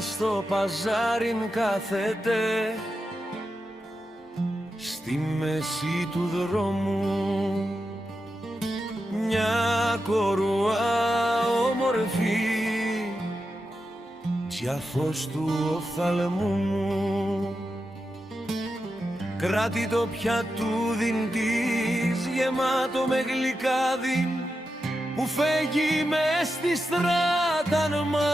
στο παζάριν κάθεται στη μέση του δρόμου μια κορουά όμορφη κι φως του οφθαλμού μου. Κράτη το πιατούδιν της γεμάτο με γλυκάδιν που φέγγει μες στη στράταν μας.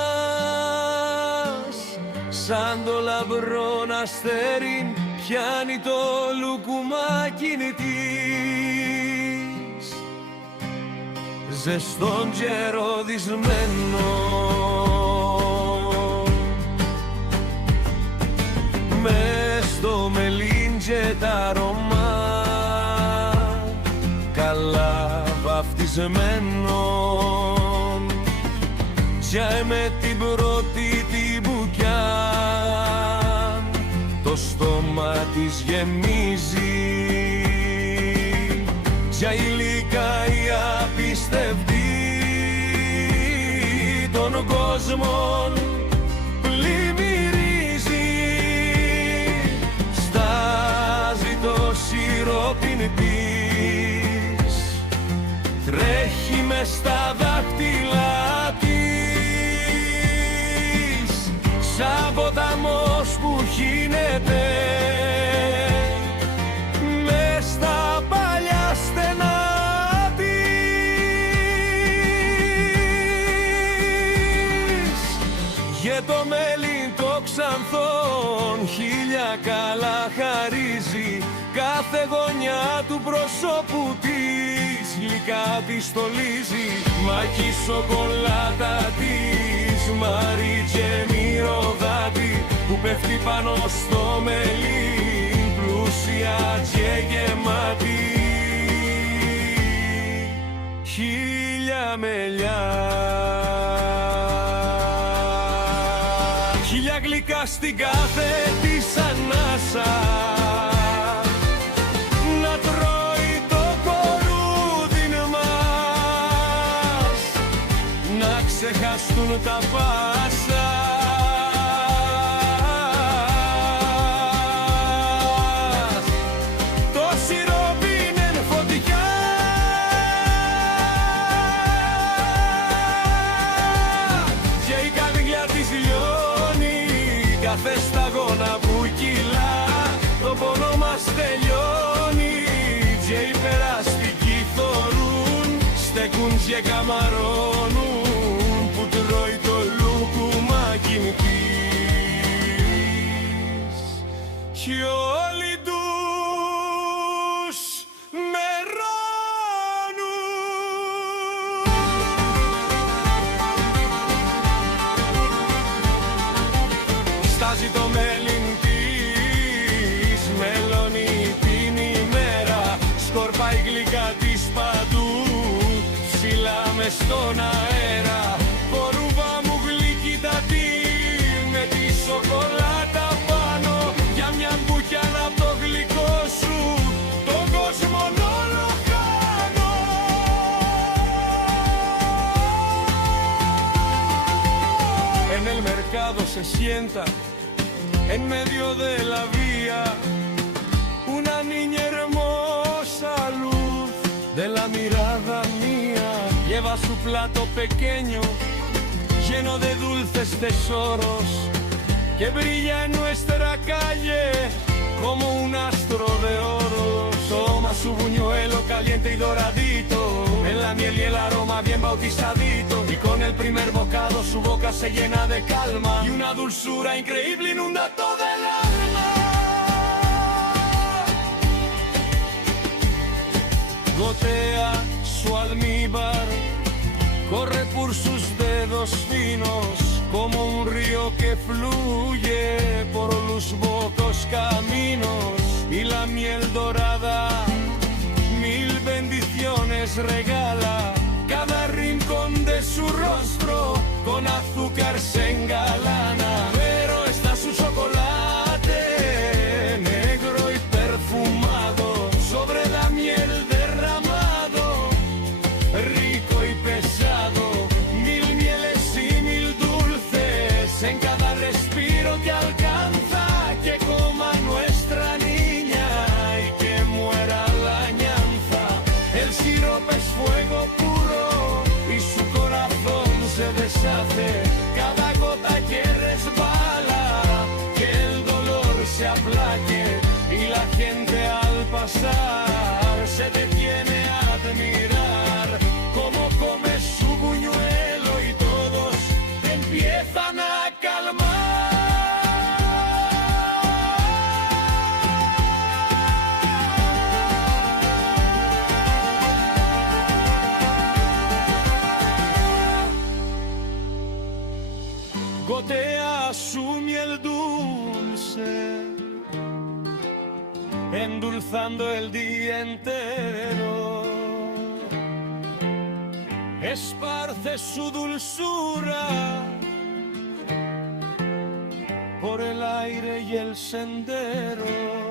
Σαν το λαμπρόν αστέριν πιάνει το λουκουμάκι της, ζεστόν και ροδισμένο μες στο μελίντζε τα αρώμα καλά βαφτισμένον. Τσάι με την πρώτη την μπουκιά το στόμα της γεμίζει, τσάι γλυκά η απίστευτη των κόσμων πλημμυρίζει. Στάζει το σιρόπιν της, τρέχει μες στα δάχτυλα της, σαν ποταμός που χύνεται μες στα παλιά στενά της. Για το μέλι το ξανθόν χίλια καλά χαρίζει, κάθε γωνιά του προσώπου της γλυκά της στολίζει. Μα κι η σοκολάτα της μαρίτζε μυρωδάτη που πέφτει πάνω στο μελί πλούσια και γεμάτη. Χίλια μελιά, χίλια γλυκά στην κάθε της ανάσα να τρώει το κορούδιν μας, να ξεχαστούν τα πάσα. Το σιρόπι είναι φωτιά και η καρδιά της λιώνει κάθε σταγόνα που κυλά. Το πόνο μας τελειώνει και οι περαστικοί θωρούν, στεκούν και καμαρώνουν που τρώει το λουκουμάκι της κι όλοι τους μερώνουν. Στάζει το μέλιν της, μελώνει την ημέρα, σκορπάει γλυκά της παντού ψηλά μες στον αέρα. Κορούβα μου γλυκύτατη με τη σοκολάτα πάνω, για μια μπουκιά απ' το γλυκό σου τον κόσμο όλο χάνω. En el mercado se sienta en medio de la vía una niña hermosa, luz de la mirada mía. Lleva su plato pequeño lleno de dulces tesoros que brilla en nuestra calle como un astro de oro. Toma su buñuelo caliente y doradito, en la miel y el aroma bien bautizadito, y con el primer bocado su boca se llena de calma y una dulzura increíble inunda todo el alma. Gotea su almíbar, corre por sus dedos finos como un río que fluye por los bocos caminos, y la miel dorada mil bendiciones regala. Cada rincón de su rostro con azúcar se engalana, pero está su chocolate negro y perfumado sobre la miel derramado, rico y pesado, mil mieles y mil dulces en cada recipiente. ropa es fuego puro y su corazón se deshace. Cada gota que resbala, que el dolor se aplaque y la gente al pasar se detiene a admirar cómo come su buñuelo y todos empiezan a calmar. Gotea su miel dulce, endulzando el día entero. Esparce su dulzura por el aire y el sendero.